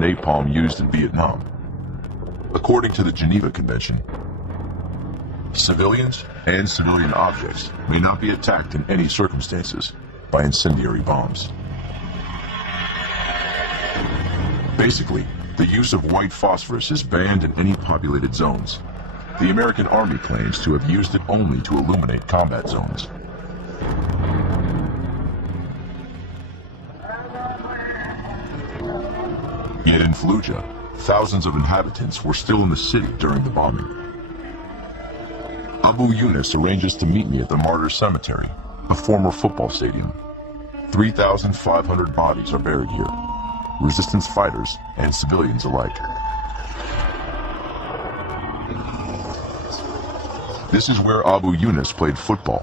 napalm used in Vietnam. According to the Geneva Convention, civilians and civilian objects may not be attacked in any circumstances by incendiary bombs. Basically, the use of white phosphorus is banned in any populated zones. The American Army claims to have used it only to illuminate combat zones. Yet in Fallujah, thousands of inhabitants were still in the city during the bombing. Abu Yunus arranges to meet me at the Martyrs Cemetery, a former football stadium. 3,500 bodies are buried here, resistance fighters and civilians alike. This is where Abu Yunus played football.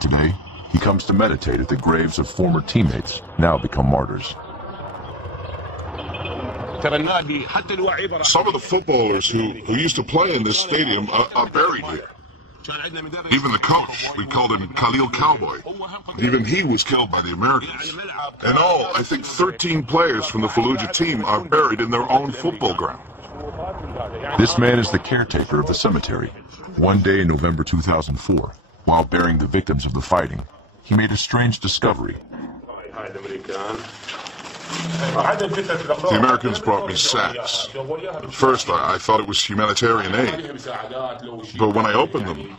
Today, he comes to meditate at the graves of former teammates, now become martyrs. Some of the footballers who used to play in this stadium are buried here. Even the coach, we called him Khalil Cowboy. Even he was killed by the Americans. In all, I think 13 players from the Fallujah team are buried in their own football ground. This man is the caretaker of the cemetery. One day in November 2004, while burying the victims of the fighting, he made a strange discovery. The Americans brought me sacks. At first, I thought it was humanitarian aid. But when I opened them,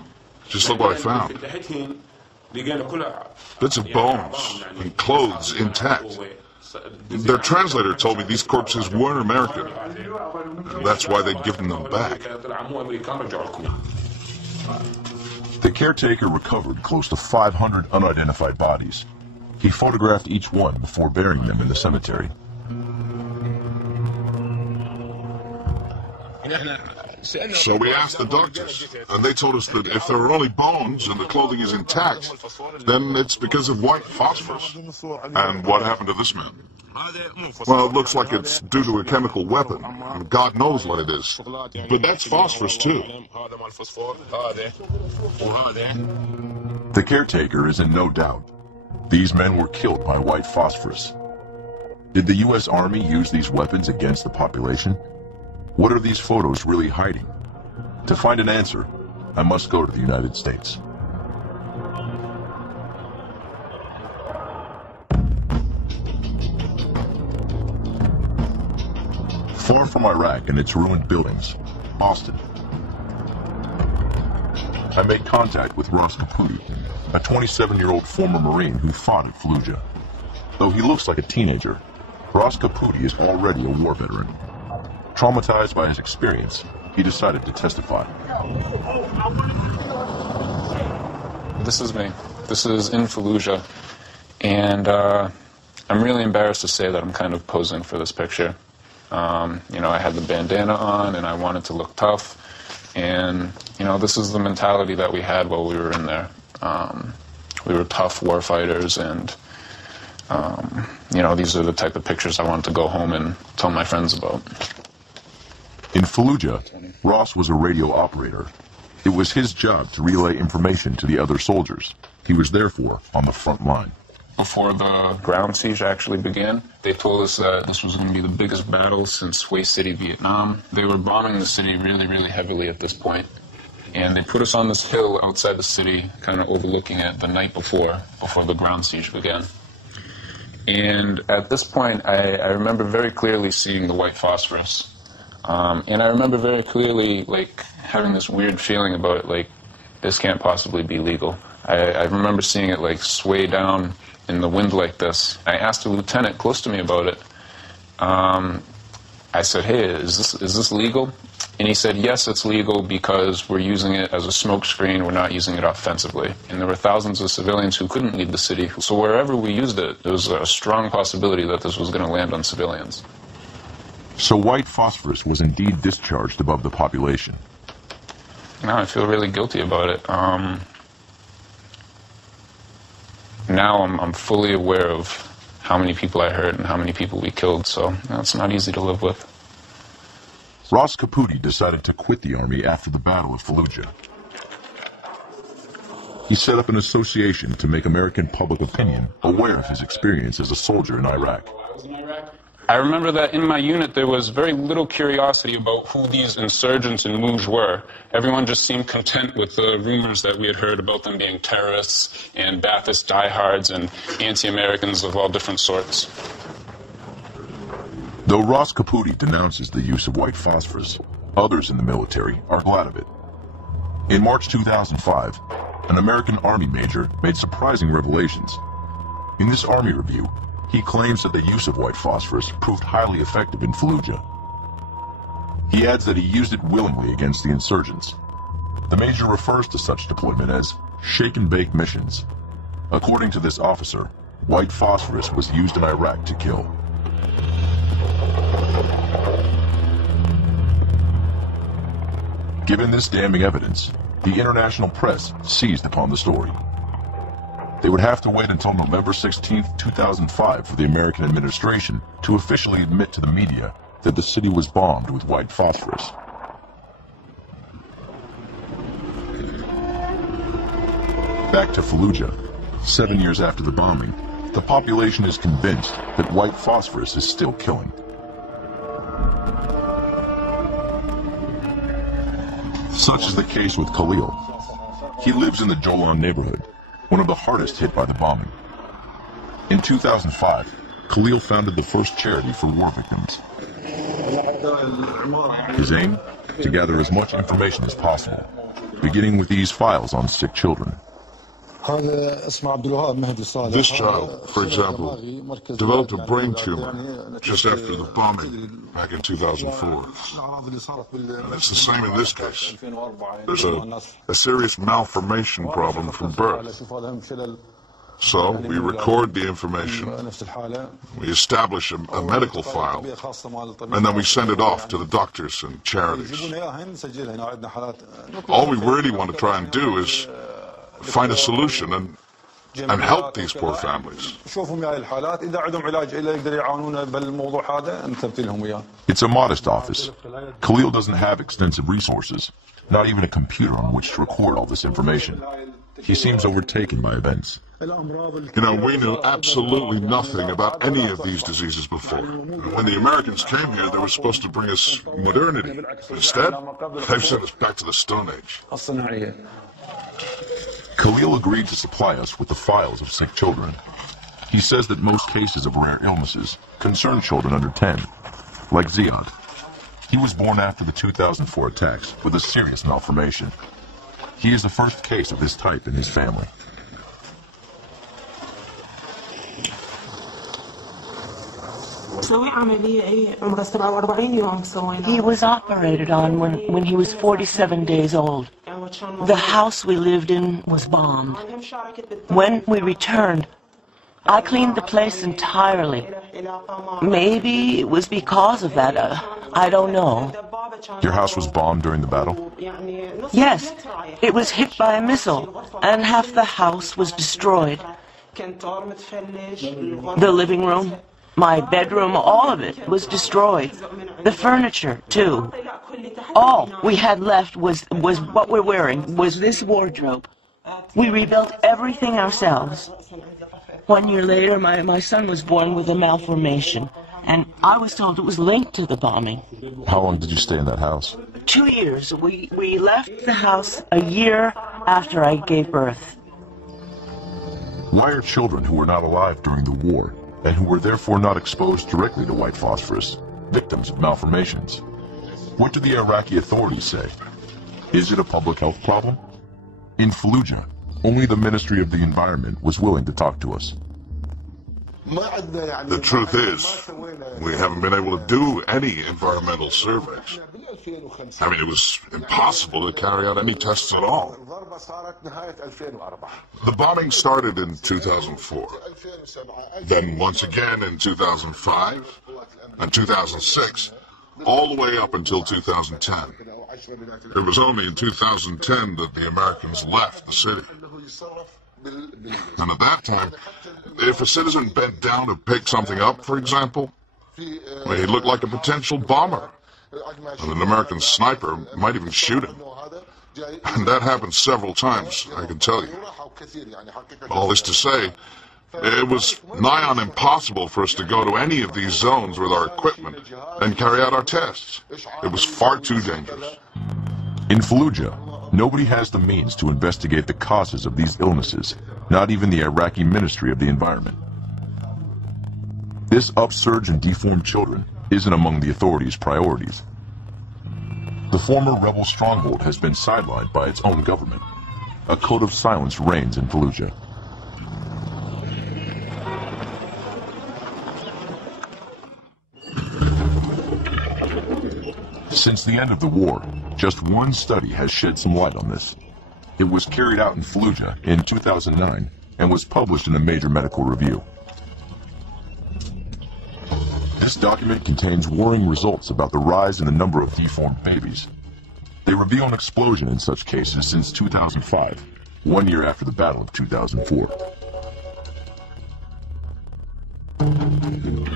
just look what I found. Bits of bones and clothes intact. Their translator told me these corpses weren't American. And that's why they'd given them back. The caretaker recovered close to 500 unidentified bodies. He photographed each one before burying them in the cemetery. So we asked the doctors, and they told us that if there are only bones and the clothing is intact, then it's because of white phosphorus. And what happened to this man? Well, it looks like it's due to a chemical weapon, and God knows what it is. But that's phosphorus too. The caretaker is in no doubt. These men were killed by white phosphorus. Did the U.S. Army use these weapons against the population? What are these photos really hiding? To find an answer, I must go to the United States. Far from Iraq and its ruined buildings, Boston. I made contact with Ross Caputi, a 27-year-old former Marine who fought at Fallujah. Though he looks like a teenager, Ross Caputi is already a war veteran. Traumatized by his experience, he decided to testify. This is me. This is in Fallujah, and I'm really embarrassed to say that I'm kind of posing for this picture. I had the bandana on, and I wanted to look tough, and, this is the mentality that we had while we were in there. We were tough war fighters, and, these are the type of pictures I wanted to go home and tell my friends about. In Fallujah, Ross was a radio operator. It was his job to relay information to the other soldiers. He was therefore on the front line. Before the ground siege actually began, they told us that this was going to be the biggest battle since Hue City, Vietnam. They were bombing the city really, really heavily at this point. And they put us on this hill outside the city, kind of overlooking it the night before the ground siege began. And at this point, I remember very clearly seeing the white phosphorus. And I remember very clearly, having this weird feeling about it, this can't possibly be legal. I remember seeing it, sway down in the wind like this. I asked a lieutenant close to me about it. I said, hey, is this legal? And he said, yes, it's legal because we're using it as a smoke screen. We're not using it offensively. And there were thousands of civilians who couldn't leave the city. So wherever we used it, there was a strong possibility that this was going to land on civilians. So white phosphorus was indeed discharged above the population. Now I feel really guilty about it. Now I'm fully aware of how many people I hurt and how many people we killed, so it's not easy to live with. Ross Caputi decided to quit the army after the Battle of Fallujah. He set up an association to make American public opinion aware of his experience as a soldier in Iraq. I remember that in my unit there was very little curiosity about who these insurgents in Mouj were. Everyone just seemed content with the rumors that we had heard about them being terrorists and Ba'athist diehards and anti-Americans of all different sorts. Though Ross Caputi denounces the use of white phosphorus, others in the military are glad of it. In March 2005, an American Army major made surprising revelations. In this Army review, he claims that the use of white phosphorus proved highly effective in Fallujah. He adds that he used it willingly against the insurgents. The major refers to such deployment as shake-and-bake missions. According to this officer, white phosphorus was used in Iraq to kill. Given this damning evidence, the international press seized upon the story. They would have to wait until November 16, 2005 for the American administration to officially admit to the media that the city was bombed with white phosphorus. Back to Fallujah. 7 years after the bombing, the population is convinced that white phosphorus is still killing. Such is the case with Khalil. He lives in the Jolan neighborhood, one of the hardest hit by the bombing. In 2005, Khalil founded the first charity for war victims. His aim? To gather as much information as possible, beginning with these files on sick children. This child, for example, developed a brain tumor just after the bombing back in 2004. And it's the same in this case. There's a serious malformation problem from birth. So we record the information, we establish a medical file, and then we send it off to the doctors and charities. All we really want to try and do is find a solution and help these poor families. It's a modest office. Khalil doesn't have extensive resources, not even a computer on which to record all this information. He seems overtaken by events. You know, we knew absolutely nothing about any of these diseases before. When the Americans came here, they were supposed to bring us modernity. Instead, they've sent us back to the Stone Age. Khalil agreed to supply us with the files of sick children. He says that most cases of rare illnesses concern children under 10, like Ziad. He was born after the 2004 attacks with a serious malformation. He is the first case of this type in his family. He was operated on when he was 47 days old. The house we lived in was bombed. When we returned, I cleaned the place entirely. Maybe it was because of that. I don't know. Your house was bombed during the battle? Yes, it was hit by a missile, and half the house was destroyed. The living room, my bedroom, all of it was destroyed. The furniture, too. All we had left was what we're wearing, was this wardrobe. We rebuilt everything ourselves. 1 year later, my son was born with a malformation, and I was told it was linked to the bombing. How long did you stay in that house? 2 years. We left the house a year after I gave birth. Why are children who were not alive during the war, and who were therefore not exposed directly to white phosphorus, victims of malformations? What do the Iraqi authorities say? Is it a public health problem? In Fallujah, only the Ministry of the Environment was willing to talk to us. The truth is, we haven't been able to do any environmental surveys. I mean, it was impossible to carry out any tests at all. The bombing started in 2004, then once again in 2005, and 2006, all the way up until 2010. It was only in 2010 that the Americans left the city. And at that time, if a citizen bent down to pick something up, for example, well, he looked like a potential bomber. And an American sniper might even shoot him. And that happened several times, I can tell you. All this to say, It was nigh on impossible for us to go to any of these zones with our equipment and carry out our tests. It was far too dangerous. In Fallujah, nobody has the means to investigate the causes of these illnesses, not even the Iraqi Ministry of the Environment. This upsurge in deformed children isn't among the authorities' priorities. The former rebel stronghold has been sidelined by its own government. A code of silence reigns in Fallujah. Since the end of the war, just one study has shed some light on this. It was carried out in Fallujah in 2009 and was published in a major medical review. This document contains worrying results about the rise in the number of deformed babies. They reveal an explosion in such cases since 2005, 1 year after the Battle of 2004.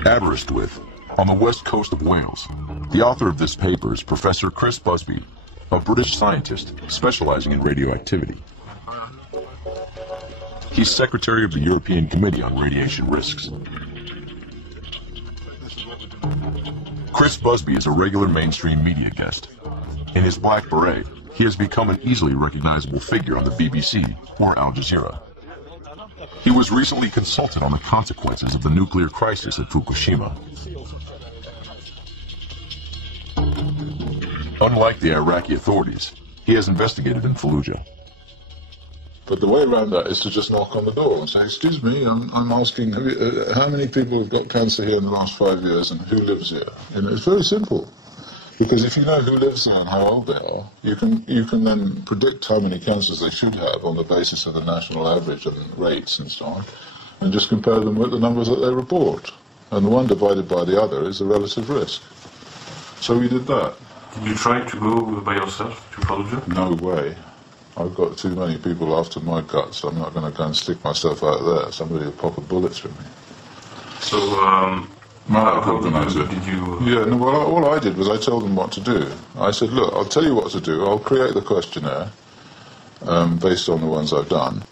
Aberystwyth, on the west coast of Wales. The author of this paper is Professor Chris Busby, a British scientist specializing in radioactivity. He's secretary of the European Committee on Radiation Risks. Chris Busby is a regular mainstream media guest. In his black beret, he has become an easily recognizable figure on the BBC or Al Jazeera. He was recently consulted on the consequences of the nuclear crisis at Fukushima. Unlike the Iraqi authorities, he has investigated in Fallujah. But the way around that is to just knock on the door and say, excuse me, I'm asking, how many people have got cancer here in the last 5 years and who lives here? And it's very simple. Because if you know who lives there and how old they are, you can then predict how many cancers they should have on the basis of the national average and rates and so on, and just compare them with the numbers that they report. And the one divided by the other is the relative risk. So we did that. Did you try to go by yourself to Fallujah? No way. I've got too many people after my guts. I'm not going to go and stick myself out there. Somebody will pop a bullet through me. So, how did you... Yeah, no, well, all I did was I told them what to do. I said, look, I'll tell you what to do. I'll create the questionnaire based on the ones I've done.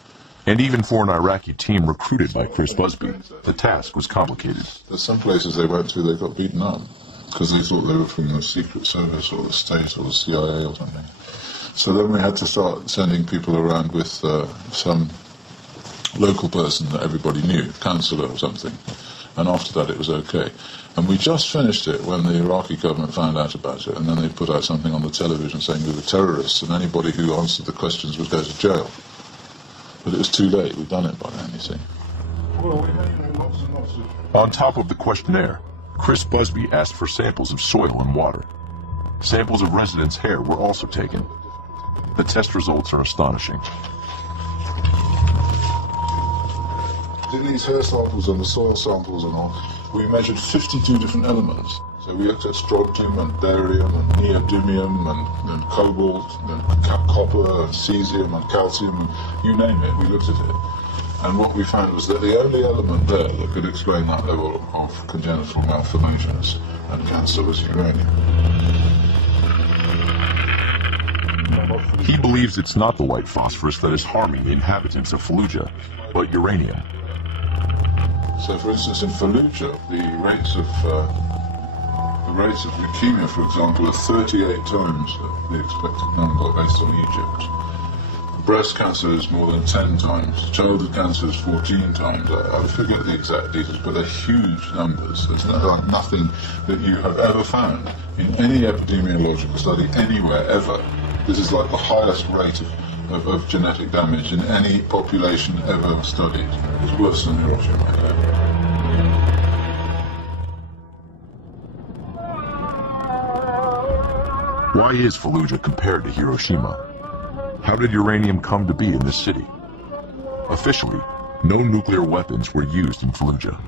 And even for an Iraqi team recruited by Chris Busby, the task was complicated. There's some places they went to, they got beaten up because they thought they were from the Secret Service or the State or the CIA or something. So then we had to start sending people around with some local person that everybody knew, councillor or something. And after that it was okay. And we just finished it when the Iraqi government found out about it, and then they put out something on the television saying we were terrorists and anybody who answered the questions would go to jail. But it was too late, we'd done it by then, you see. On top of the questionnaire, Chris Busby asked for samples of soil and water. Samples of residents' hair were also taken. The test results are astonishing. In these hair samples and the soil samples and all, we measured 52 different elements. So we looked at strontium and barium and neodymium and cobalt and copper and cesium and calcium, and you name it, we looked at it. And what we found was that the only element there that could explain that level of congenital malformations and cancer was uranium. He believes it's not the white phosphorus that is harming the inhabitants of Fallujah, but uranium. So, for instance, in Fallujah, the rates of leukemia, for example, are 38 times the expected number based on Egypt. Breast cancer is more than 10 times. Childhood cancer is 14 times. I forget the exact details, but they're huge numbers. There's like nothing that you have ever found in any epidemiological study anywhere ever. This is like the highest rate of genetic damage in any population ever studied. It's worse than Hiroshima. Why is Fallujah compared to Hiroshima? How did uranium come to be in this city? Officially, no nuclear weapons were used in Fallujah.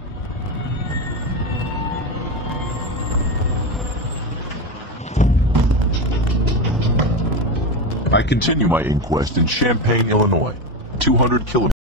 I continue my inquest in Champaign, Illinois, 200 kilometers